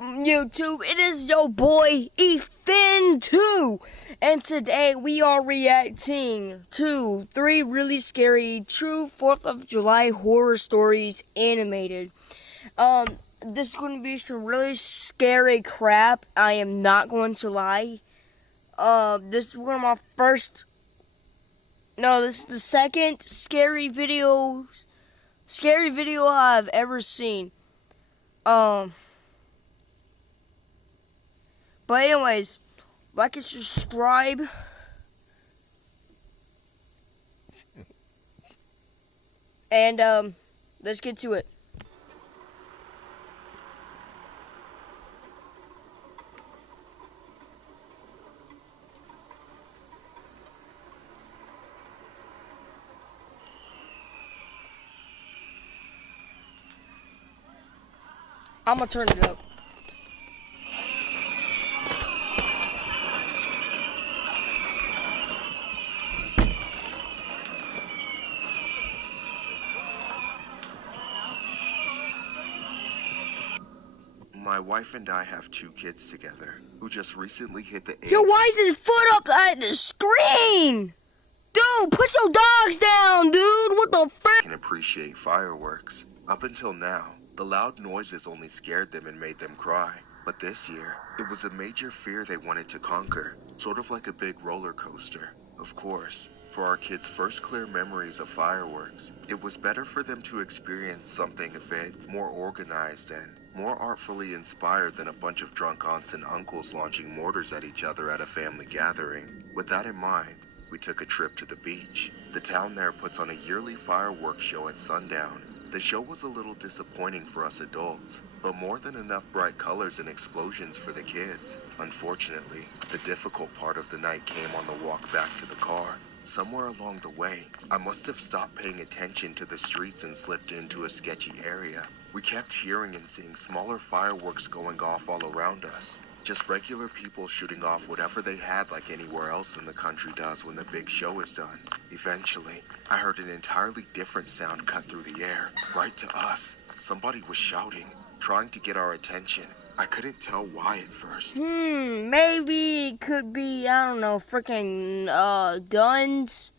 YouTube, it is your boy Ethan2, and today we are reacting to 3 really scary true 4th of July horror stories animated. This is going to be some really scary crap, I am not going to lie. This is one of my this is the second scary video I've ever seen. But anyways, like and subscribe. And let's get to it. I'm gonna turn it up. My wife and I have 2 kids together who just recently hit the age. Yo, why is his foot up at the screen? Dude, put your dogs down, dude. What the frick? Can appreciate fireworks. Up until now, the loud noises only scared them and made them cry. But this year, it was a major fear they wanted to conquer, sort of like a big roller coaster. Of course, for our kids' first clear memories of fireworks, it was better for them to experience something a bit more organized and more artfully inspired than a bunch of drunk aunts and uncles launching mortars at each other at a family gathering. With that in mind, we took a trip to the beach. The town there puts on a yearly fireworks show at sundown. The show was a little disappointing for us adults, but more than enough bright colors and explosions for the kids. Unfortunately, the difficult part of the night came on the walk back to the car. Somewhere along the way, I must have stopped paying attention to the streets and slipped into a sketchy area. We kept hearing and seeing smaller fireworks going off all around us. Just regular people shooting off whatever they had like anywhere else in the country does when the big show is done. Eventually, I heard an entirely different sound cut through the air, right to us. Somebody was shouting, trying to get our attention. I couldn't tell why at first. Maybe it could be, I don't know, freaking guns.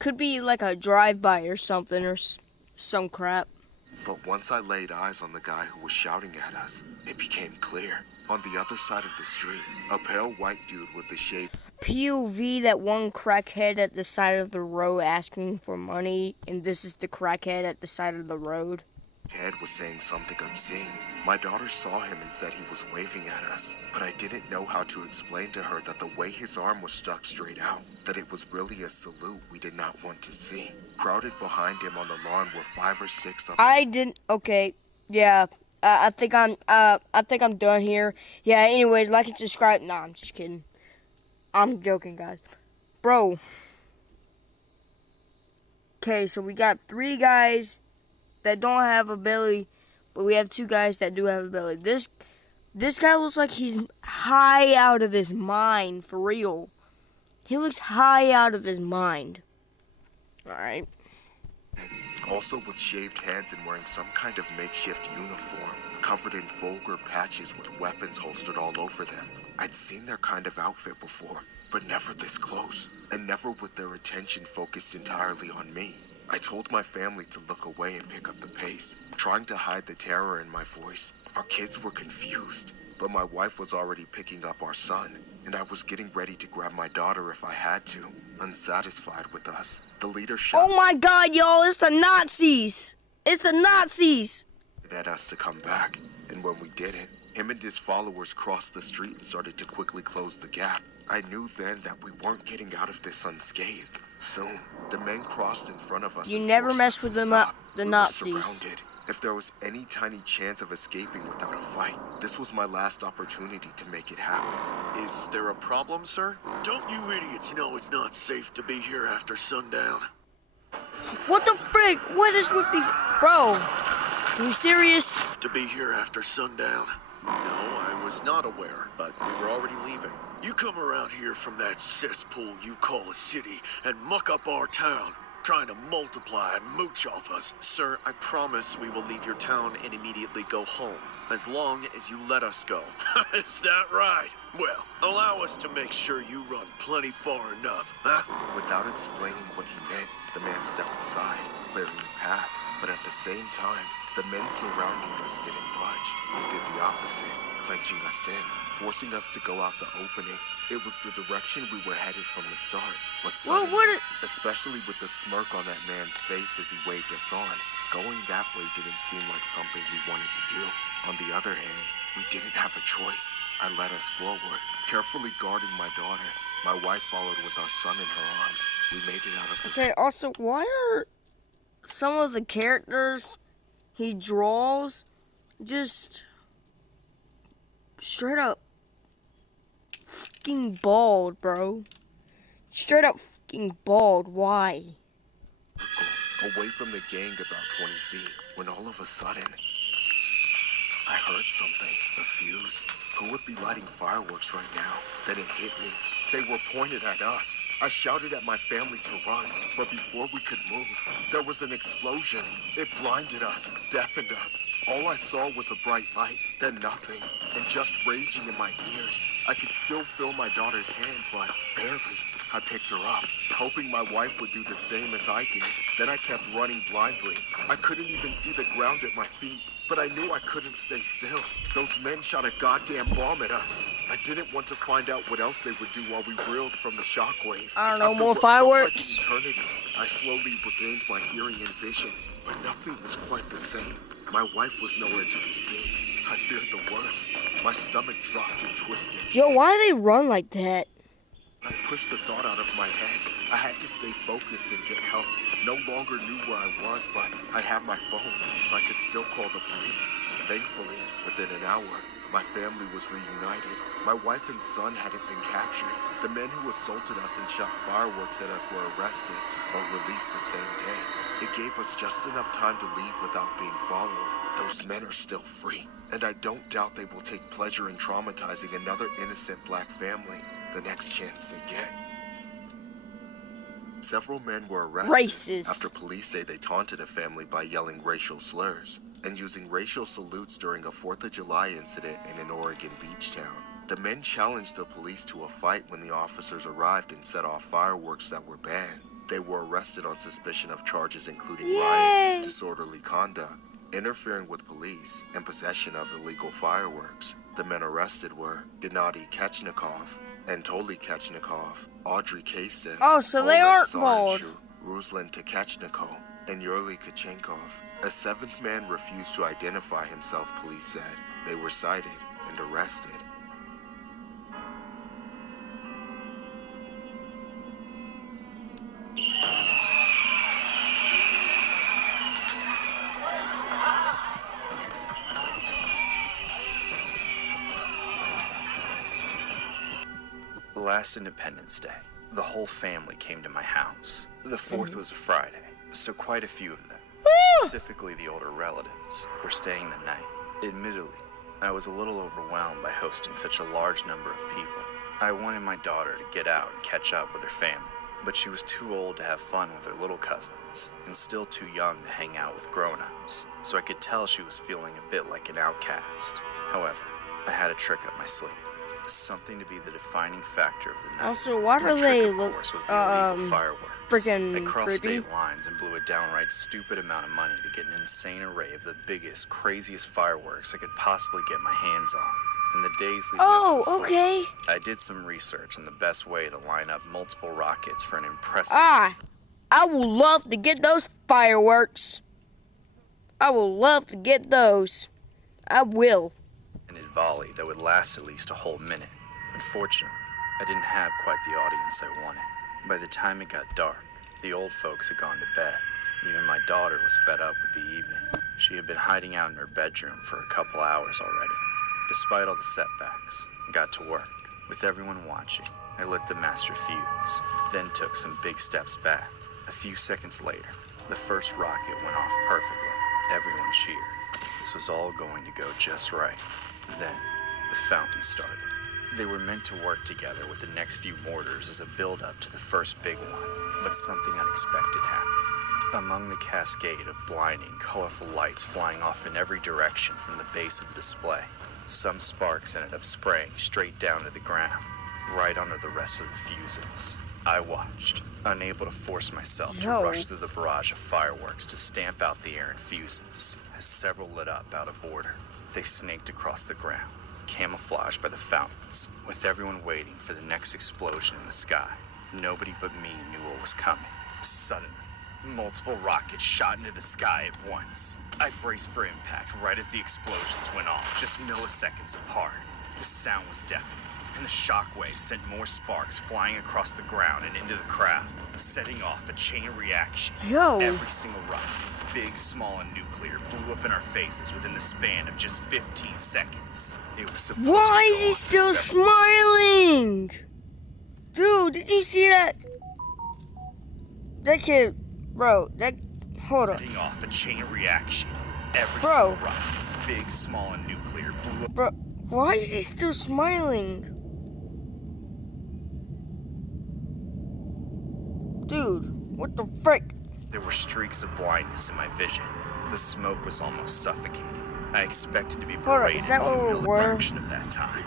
Could be like a drive-by or something, or some crap. But once I laid eyes on the guy who was shouting at us, it became clear. On the other side of the street, a pale white dude with the shaved POV, that one crackhead at the side of the road asking for money, and this is the crackhead at the side of the road. head was saying something obscene. My daughter saw him and said he was waving at us, but I didn't know how to explain to her that the way his arm was stuck straight out, that it was really a salute we did not want to see. Crowded behind him on the lawn were 5 or 6 other... Okay, yeah. I think I'm done here. Yeah, anyways, like and subscribe. Nah, I'm just kidding. I'm joking, guys. Bro. Okay, so we got 3 guys that don't have a belly, but we have 2 guys that do have a belly. This guy looks like he's high out of his mind, for real. He looks high out of his mind. Alright. Also with shaved heads and wearing some kind of makeshift uniform, covered in vulgar patches with weapons holstered all over them. I'd seen their kind of outfit before, but never this close, and never with their attention focused entirely on me. I told my family to look away and pick up the pace, trying to hide the terror in my voice. Our kids were confused, but my wife was already picking up our son, and I was getting ready to grab my daughter if I had to. Unsatisfied with us, the leader shouted Oh my god, y'all, it's the Nazis! It's the Nazis! at us to come back, and when we didn't, him and his followers crossed the street and started to quickly close the gap. I knew then that we weren't getting out of this unscathed. Soon, the men crossed in front of us. You and never forced mess us with to the stop. the We Nazis. were surrounded. If there was any tiny chance of escaping without a fight, this was my last opportunity to make it happen. Is there a problem, sir? Don't you idiots know it's not safe to be here after sundown? What the frick? What is with these... Bro, are you serious? To be here after sundown? No, I was not aware, but we were already leaving. You come around here from that cesspool you call a city and muck up our town. trying to multiply and mooch off us. Sir, I promise we will leave your town and immediately go home, as long as you let us go. Is that right? Well, allow us to make sure you run plenty far enough, huh? Without explaining what he meant, the man stepped aside, clearing the path. But at the same time, the men surrounding us didn't budge. They did the opposite, clenching us in, forcing us to go out the opening. It was the direction we were headed from the start. But suddenly, especially with the smirk on that man's face as he waved us on, going that way didn't seem like something we wanted to do. On the other hand, we didn't have a choice. I led us forward, carefully guarding my daughter. My wife followed with our son in her arms. We made it out of the... Okay, also, why are some of the characters he draws just straight up fucking bald, bro? Straight up fucking bald. Why? Away from the gang about 20 feet, when all of a sudden, I heard something. A fuse. Who would be lighting fireworks right now? Then it hit me. They were pointed at us. I shouted at my family to run, but before we could move, there was an explosion. It blinded us, deafened us. All I saw was a bright light, then nothing, and just raging in my ears. I could still feel my daughter's hand, but barely. I picked her up, hoping my wife would do the same as I did. Then I kept running blindly. I couldn't even see the ground at my feet, but I knew I couldn't stay still. Those men shot a goddamn bomb at us. I didn't want to find out what else they would do while we reeled from the shockwave. I don't know, After more what felt like fireworks? eternity, I slowly regained my hearing and vision, but nothing was quite the same. My wife was nowhere to be seen. I feared the worst. My stomach dropped and twisted. Yo, why do they run like that? I pushed the thought out of my head. I had to stay focused and get help. No longer knew where I was, but I had my phone, so I could still call the police. Thankfully, within an hour, my family was reunited. My wife and son hadn't been captured. The men who assaulted us and shot fireworks at us were arrested, but released the same day. It gave us just enough time to leave without being followed. Those men are still free, and I don't doubt they will take pleasure in traumatizing another innocent black family the next chance they get. Several men were arrested Racist. after police say they taunted a family by yelling racial slurs and using racial salutes during a 4th of July incident in an Oregon beach town. The men challenged the police to a fight when the officers arrived and set off fireworks that were banned. They were arrested on suspicion of charges including Yay! riot, disorderly conduct, interfering with police, and possession of illegal fireworks. The men arrested were Gennady Kechnikov, Anatoly Kechnikov, Audrey Kastev, Oh, so they Oleg aren't bald. Zaranchuk, Ruslan Takechniko, and Yurly Kachenkov. A 7th man refused to identify himself, police said. They were cited and arrested. Last Independence Day, the whole family came to my house. The 4th was a Friday, so quite a few of them, specifically the older relatives, were staying the night. Admittedly, I was a little overwhelmed by hosting such a large number of people. I wanted my daughter to get out and catch up with her family, but she was too old to have fun with her little cousins, and still too young to hang out with grown-ups, so I could tell she was feeling a bit like an outcast. However, I had a trick up my sleeve. Something to be the defining factor of the night. Also, why My do trick, they of look course, was the illegal fireworks. freaking I crossed creepy? state lines and blew a downright stupid amount of money to get an insane array of the biggest, craziest fireworks I could possibly get my hands on. In the days leading up to the okay. I did some research on the best way to line up multiple rockets for an impressive I will love to get those fireworks. I will love to get those. I will. volley that would last at least a whole minute. Unfortunately, I didn't have quite the audience I wanted. By the time it got dark, the old folks had gone to bed. Even my daughter was fed up with the evening. She had been hiding out in her bedroom for a couple hours already. Despite all the setbacks, I got to work. With everyone watching, I lit the master fuse, then took some big steps back. A few seconds later, the first rocket went off perfectly. Everyone cheered. This was all going to go just right. Then, the fountain started. They were meant to work together with the next few mortars as a build-up to the first big one, but something unexpected happened. Among the cascade of blinding, colorful lights flying off in every direction from the base of the display, some sparks ended up spraying straight down to the ground, right under the rest of the fuses. I watched, unable to force myself to rush through the barrage of fireworks to stamp out the errant fuses, as several lit up out of order. They snaked across the ground, camouflaged by the fountains, with everyone waiting for the next explosion in the sky. Nobody but me knew what was coming. Suddenly, multiple rockets shot into the sky at once. I braced for impact right as the explosions went off, just milliseconds apart. The sound was deafening, and the shockwave sent more sparks flying across the ground and into the crowd, setting off a chain reaction. Every single rocket, big, small, and nuclear, blew up in our faces within the span of just 15 seconds. It was supposed Why to is go he on still for several smiling? Dude, did you see that? That kid, bro, hold on. setting off a chain reaction. Every Bro. single rocket, big, small, and nuclear, blew up. Bro, why is he still smiling? Dude, what the frick? There were streaks of blindness in my vision. The smoke was almost suffocating. I expected to be on, berated is that in the what we middle were? fraction of that time.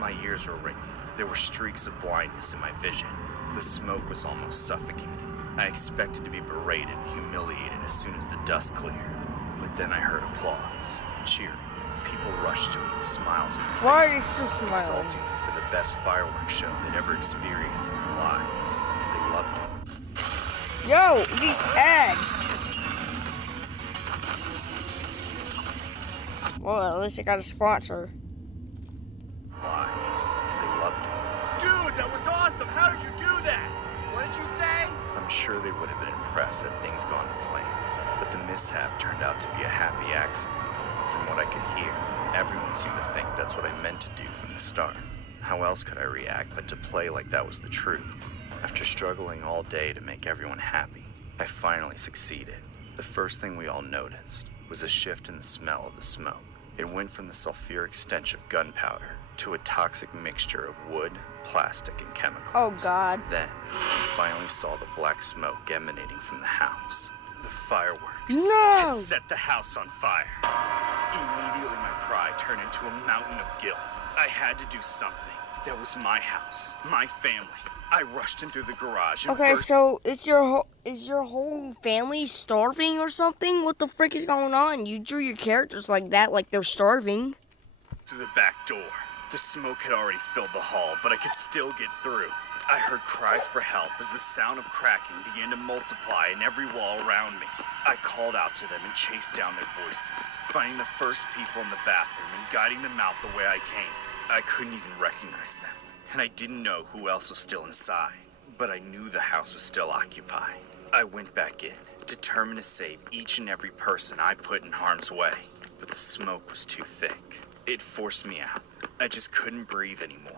My ears were ringing. There were streaks of blindness in my vision. The smoke was almost suffocating. I expected to be berated and humiliated as soon as the dust cleared. But then I heard applause, cheering. People rushed to me with smiles on their Why are you faces, still smiling? exalting me for the best fireworks show they'd ever experienced in their lives. They loved it. Yo, these ads. Well, at least I got a sponsor. Lives. They loved it. Dude, that was awesome! How did you do that? What did you say? I'm sure they would have been impressed had things gone to plan, but the mishap turned out to be a happy accident. From what I could hear, everyone seemed to think that's what I meant to do from the start. How else could I react but to play like that was the truth? After struggling all day to make everyone happy, I finally succeeded. The first thing we all noticed was a shift in the smell of the smoke. It went from the sulfuric stench of gunpowder to a toxic mixture of wood, plastic, and chemicals. Oh, God. Then, we finally saw the black smoke emanating from the house. The fireworks No! had set the house on fire. Immediately, my pride turned into a mountain of guilt. I had to do something. That was my house, my family. I rushed in through the garage and Okay, burst so is your whole family starving or something? What the frick is going on? You drew your characters like that, like they're starving. through the back door. The smoke had already filled the hall, but I could still get through. I heard cries for help as the sound of cracking began to multiply in every wall around me. I called out to them and chased down their voices, finding the first people in the bathroom and guiding them out the way I came. I couldn't even recognize them, and I didn't know who else was still inside, but I knew the house was still occupied. I went back in, determined to save each and every person I put in harm's way, but the smoke was too thick. It forced me out. I just couldn't breathe anymore.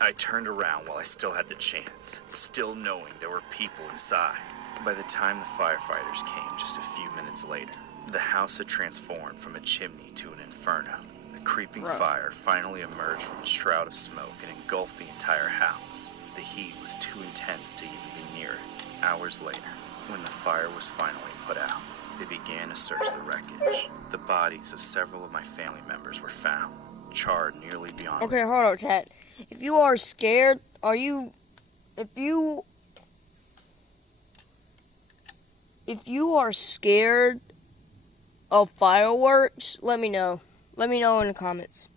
I turned around while I still had the chance, still knowing there were people inside. By the time the firefighters came just a few minutes later, the house had transformed from a chimney to an inferno. The creeping fire finally emerged from its shroud of smoke and engulfed the entire house. The heat was too intense to even be near it. Hours later, when the fire was finally put out, they began to search the wreckage. The bodies of several of my family members were found, charred nearly beyond. Okay, hold on, chat. If you are scared, if you are scared of fireworks, let me know. Let me know in the comments.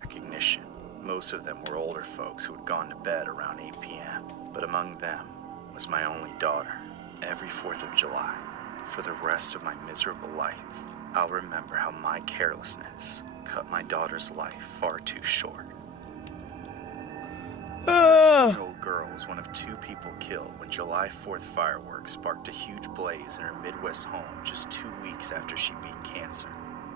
Recognition. Most of them were older folks who had gone to bed around 8 p.m., but among them was my only daughter. Every 4th of July, for the rest of my miserable life, I'll remember how my carelessness cut my daughter's life far too short. The 13-year-old girl was one of 2 people killed when July 4th fireworks sparked a huge blaze in her Midwest home just 2 weeks after she beat cancer.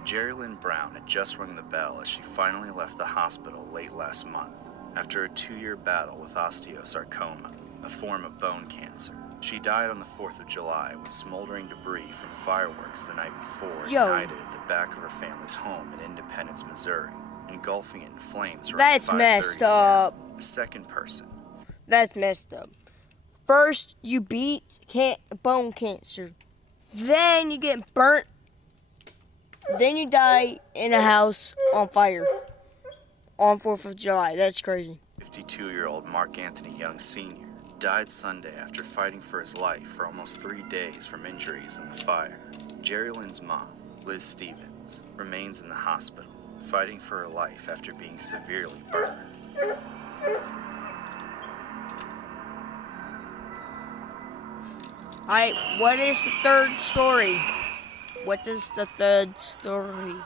Jerry Lynn Brown had just rung the bell as she finally left the hospital late last month after a 2-year battle with osteosarcoma, a form of bone cancer. She died on the 4th of July when smoldering debris from fireworks the night before ignited at the back of her family's home in Independence, Missouri. engulfing it in flames around That's 5:30 messed a.m. up. The second person, That's messed up. First, you beat bone cancer. Then you get burnt. Then you die in a house on fire on 4th of July. That's crazy. 52-year-old Mark Anthony Young Sr., died Sunday after fighting for his life for almost 3 days from injuries in the fire. Jerry Lynn's mom, Liz Stevens, remains in the hospital, fighting for her life after being severely burned. Alright, what is the third story? What is the third story?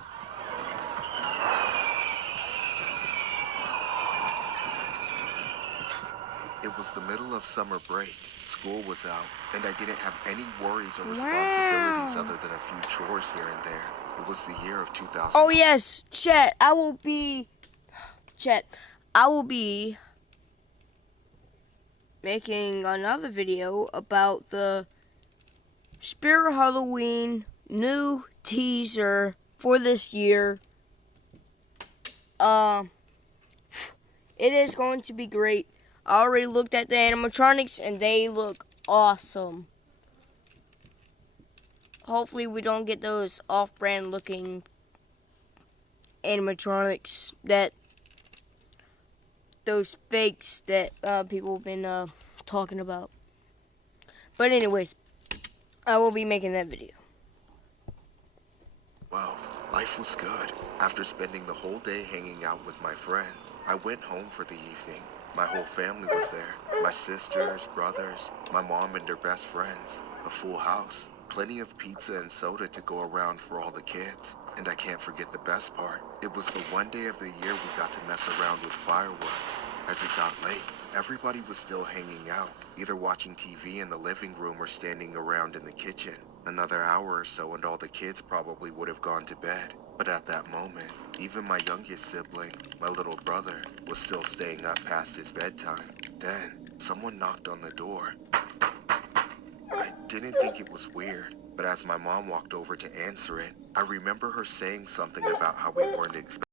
It was the middle of summer break. School was out, and I didn't have any worries or responsibilities Wow. other than a few chores here and there. It was the year of 2000. Oh yes, chat. I will be making another video about the Spirit Halloween new teaser for this year. It is going to be great. I already looked at the animatronics and they look awesome. Hopefully we don't get those off-brand looking animatronics, that those fakes that people have been talking about. But anyways, I will be making that video. Well, life was good. After spending the whole day hanging out with my friend, I went home for the evening. My whole family was there. My sisters, brothers, my mom and her best friends. A full house. Plenty of pizza and soda to go around for all the kids. And I can't forget the best part. It was the one day of the year we got to mess around with fireworks. As it got late, everybody was still hanging out, either watching TV in the living room or standing around in the kitchen. Another hour or so and all the kids probably would have gone to bed. But at that moment, even my youngest sibling, my little brother, was still staying up past his bedtime. Then, someone knocked on the door. I didn't think it was weird, but as my mom walked over to answer it, I remember her saying something about how we weren't expecting